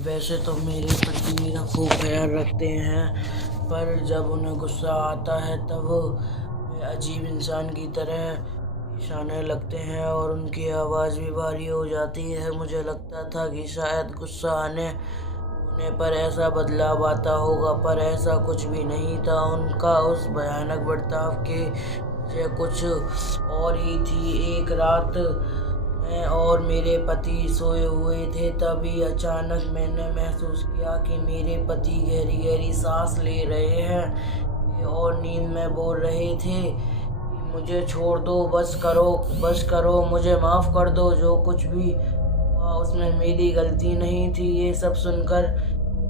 वैसे तो मेरे पति मेरा खूब ख्याल रखते हैं, पर जब उन्हें गुस्सा आता है तब वे अजीब इंसान की तरह पेश आने लगते हैं और उनकी आवाज़ भी भारी हो जाती है। मुझे लगता था कि शायद गुस्सा आने होने पर ऐसा बदलाव आता होगा, पर ऐसा कुछ भी नहीं था। उनका उस भयानक बर्ताव के वजह कुछ और ही थी। एक रात मैं और मेरे पति सोए हुए थे, तभी अचानक मैंने महसूस किया कि मेरे पति गहरी गहरी सांस ले रहे हैं और नींद में बोल रहे थे कि मुझे छोड़ दो, बस करो, मुझे माफ़ कर दो। जो कुछ भी हुआ उसमें मेरी गलती नहीं थी। ये सब सुनकर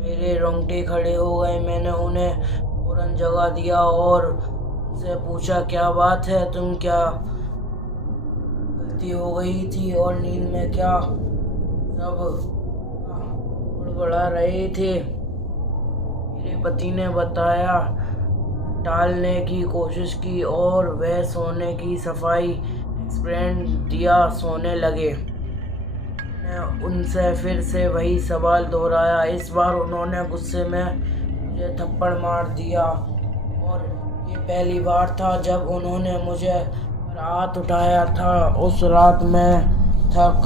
मेरे रोंगटे खड़े हो गए। मैंने उन्हें फौरन जगा दिया और उनसे पूछा, क्या बात है, तुम क्या गलती हो गई थी और नींद में क्या सब बड़बड़ा रहे थे? मेरे पति ने बताया, टालने की कोशिश की और वह सोने की सफाई एक्सप्रेशन दिया, सोने लगे। मैंने उनसे फिर से वही सवाल दोहराया। इस बार उन्होंने गुस्से में मुझे थप्पड़ मार दिया और ये पहली बार था जब उन्होंने मुझे पर हाथ उठाया था। उस रात मैं थक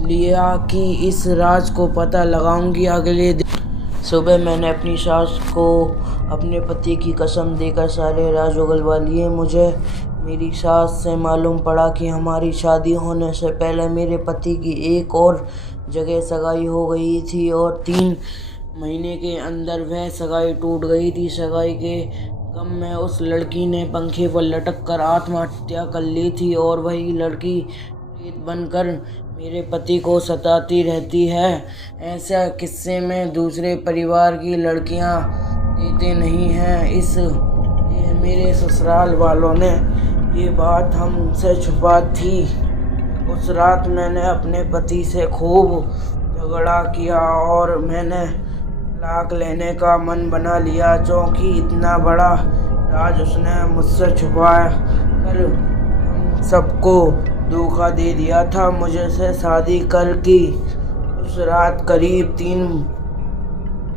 लिया कि इस राज को पता लगाऊंगी। अगले दिन सुबह मैंने अपनी सास को अपने पति की कसम देकर सारे राज उगलवा लिए। मुझे मेरी सास से मालूम पड़ा कि हमारी शादी होने से पहले मेरे पति की एक और जगह सगाई हो गई थी और 3 महीने के अंदर वह सगाई टूट गई थी। सगाई के गम में उस लड़की ने पंखे पर लटक कर आत्महत्या कर ली थी और वही लड़की प्रेत बनकर मेरे पति को सताती रहती है। ऐसा किस्से में दूसरे परिवार की लड़कियां देते नहीं हैं, इसलिए मेरे ससुराल वालों ने ये बात हमसे छुपा थी। उस रात मैंने अपने पति से खूब झगड़ा किया और मैंने तलाक लेने का मन बना लिया, क्योंकि इतना बड़ा राज उसने मुझसे छुपा कर हम सबको धोखा दे दिया था। मुझे से शादी कर की उस रात करीब 3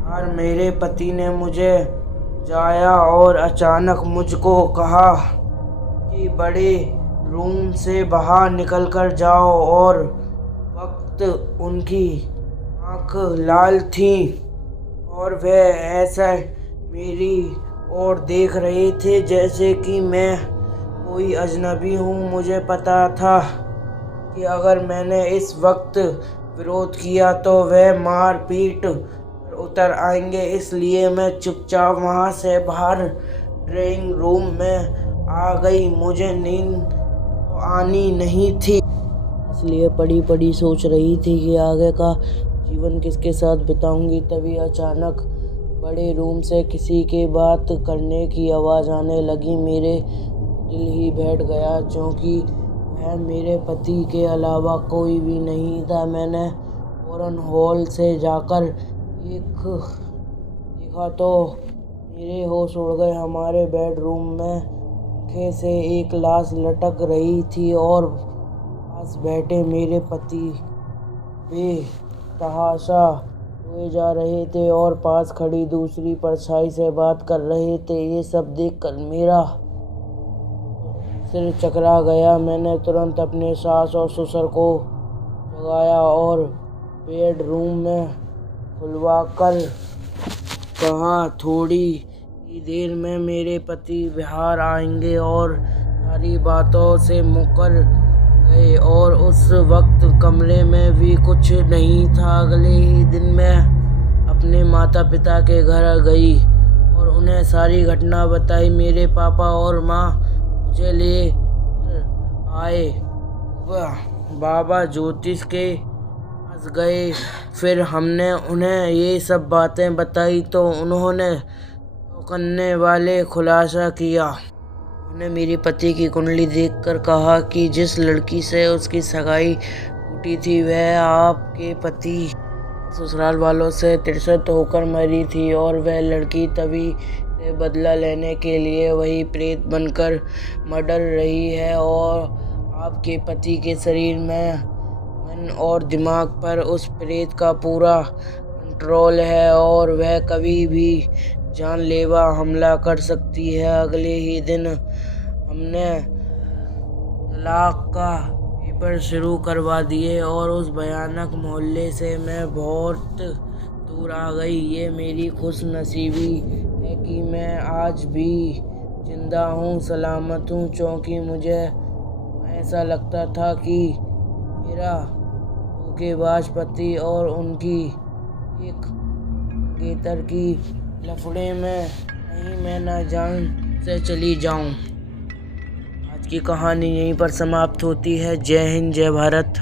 बार मेरे पति ने मुझे जाया और अचानक मुझको कहा कि बड़े रूम से बाहर निकल कर जाओ, और वक्त उनकी आँख लाल थी और वे ऐसा मेरी ओर देख रहे थे जैसे कि मैं कोई अजनबी हूँ। मुझे पता था कि अगर मैंने इस वक्त विरोध किया तो वे मार पीट पर उतर आएंगे, इसलिए मैं चुपचाप वहाँ से बाहर ड्राइंग रूम में आ गई। मुझे नींद आनी नहीं थी, इसलिए पड़ी पड़ी सोच रही थी कि आगे का जीवन किसके साथ बिताऊंगी। तभी अचानक बड़े रूम से किसी के बात करने की आवाज़ आने लगी। मेरे दिल ही बैठ गया, क्योंकि वह मेरे पति के अलावा कोई भी नहीं था। मैंने फौरन हॉल से जाकर देखा तो मेरे होश उड़ गए। हमारे बेडरूम में पंखे से एक लाश लटक रही थी और पास बैठे मेरे पति बेतहाशा रोए जा रहे थे और पास खड़ी दूसरी परछाई से बात कर रहे थे। ये सब देखकर मेरा सिर चकरा गया। मैंने तुरंत अपने सास और ससुर को जगाया और बेडरूम में खुलवा कर कहा, थोड़ी ही देर में मेरे पति बाहर आएंगे, और सारी बातों से मुकर गए और उस वक्त कमरे में भी कुछ नहीं था। अगले ही दिन मैं अपने माता पिता के घर गई और उन्हें सारी घटना बताई। मेरे पापा और माँ मुझे ले आए, बाबा ज्योतिष के पास गए। फिर हमने उन्हें ये सब बातें बताई तो उन्होंने चौंकाने वाले खुलासा किया। उन्होंने मेरे पति की कुंडली देखकर कहा कि जिस लड़की से उसकी सगाई टूटी थी वह आपके पति ससुराल वालों से तिरछत होकर मरी थी, और वह लड़की तभी से बदला लेने के लिए वही प्रेत बनकर मर रही है, और आपके पति के शरीर में मन और दिमाग पर उस प्रेत का पूरा पेट्रोल है और वह कभी भी जानलेवा हमला कर सकती है। अगले ही दिन हमने तलाक का पेपर शुरू करवा दिए और उस भयानक मोहल्ले से मैं बहुत दूर आ गई। ये मेरी खुशनसीबी है कि मैं आज भी जिंदा हूँ, सलामत हूँ, क्योंकि मुझे ऐसा लगता था कि मेरा धोखेबाज पति और उनकी एक मंगेतर की लफड़े में कहीं मैं न जान से चली जाऊं। आज की कहानी यहीं पर समाप्त होती है। जय हिंद, जय भारत।